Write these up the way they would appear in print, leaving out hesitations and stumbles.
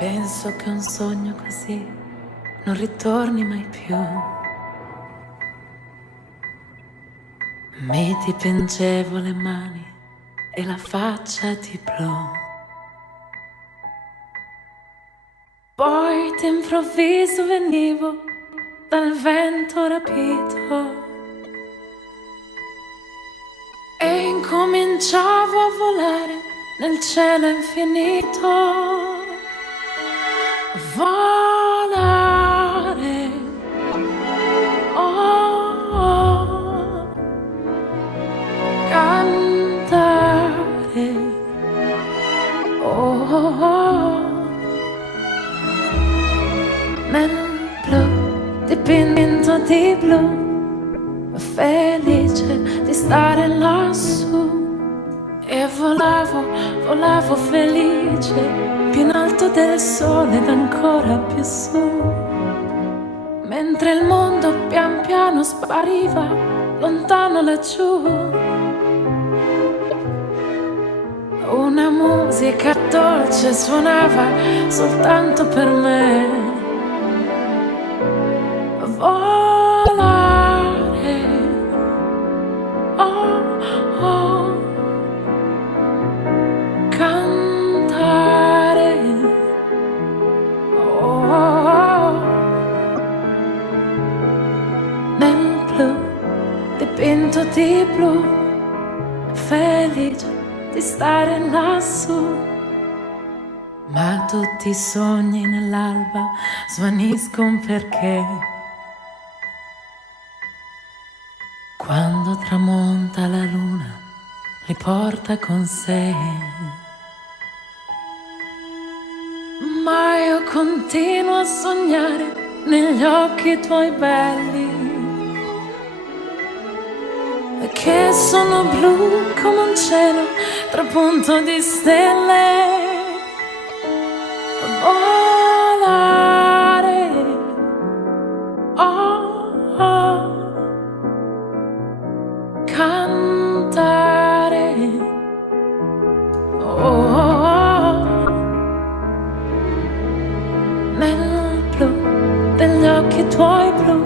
Penso che un sogno così non ritorni mai più. Mi dipingevo le mani e la faccia di blu. Poi d'improvviso venivo dal vento rapito e incominciavo a volare nel cielo infinito. Volare, oh, oh, cantare, oh, oh, oh, nel blu, dipinto di blu, felice di stare lassù. E volavo felice, più in alto del sole ed ancora più su, mentre il mondo pian piano spariva lontano laggiù. Una musica dolce suonava soltanto per me. Volare, oh, oh, cantare, oh, oh, nel blu, dipinto di blu, felice di stare lassù. Ma tutti i sogni nell'alba svaniscono perché quando tramonta la luna li porta con sé. Ma io continuo a sognare negli occhi tuoi belli, che sono blu come un cielo trapunto di stelle. Volare, oh, oh, cantare, oh, oh, oh, nel blu degli occhi tuoi blu,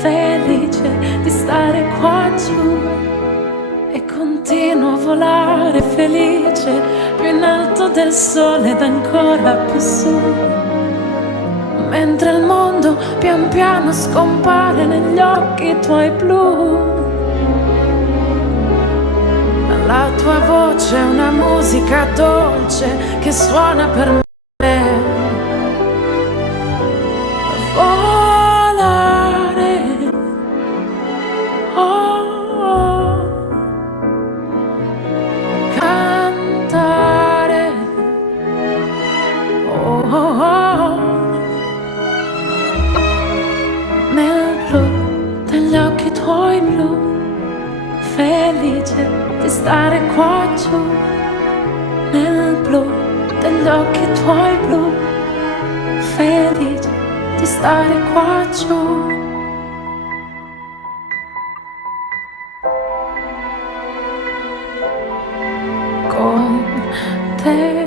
felice di stare qua giù. E continuo a volare felice, più in alto del sole ed ancora più su, mentre il mondo pian piano scompare negli occhi tuoi blu. La tua voce è una musica dolce che suona per me. Volare, oh, oh, cantare, oh, oh, oh, nel blu degli occhi tuoi blu, felice di stare qua giù, nel blu degli occhi tuoi blu, felice di stare qua giù. Con te.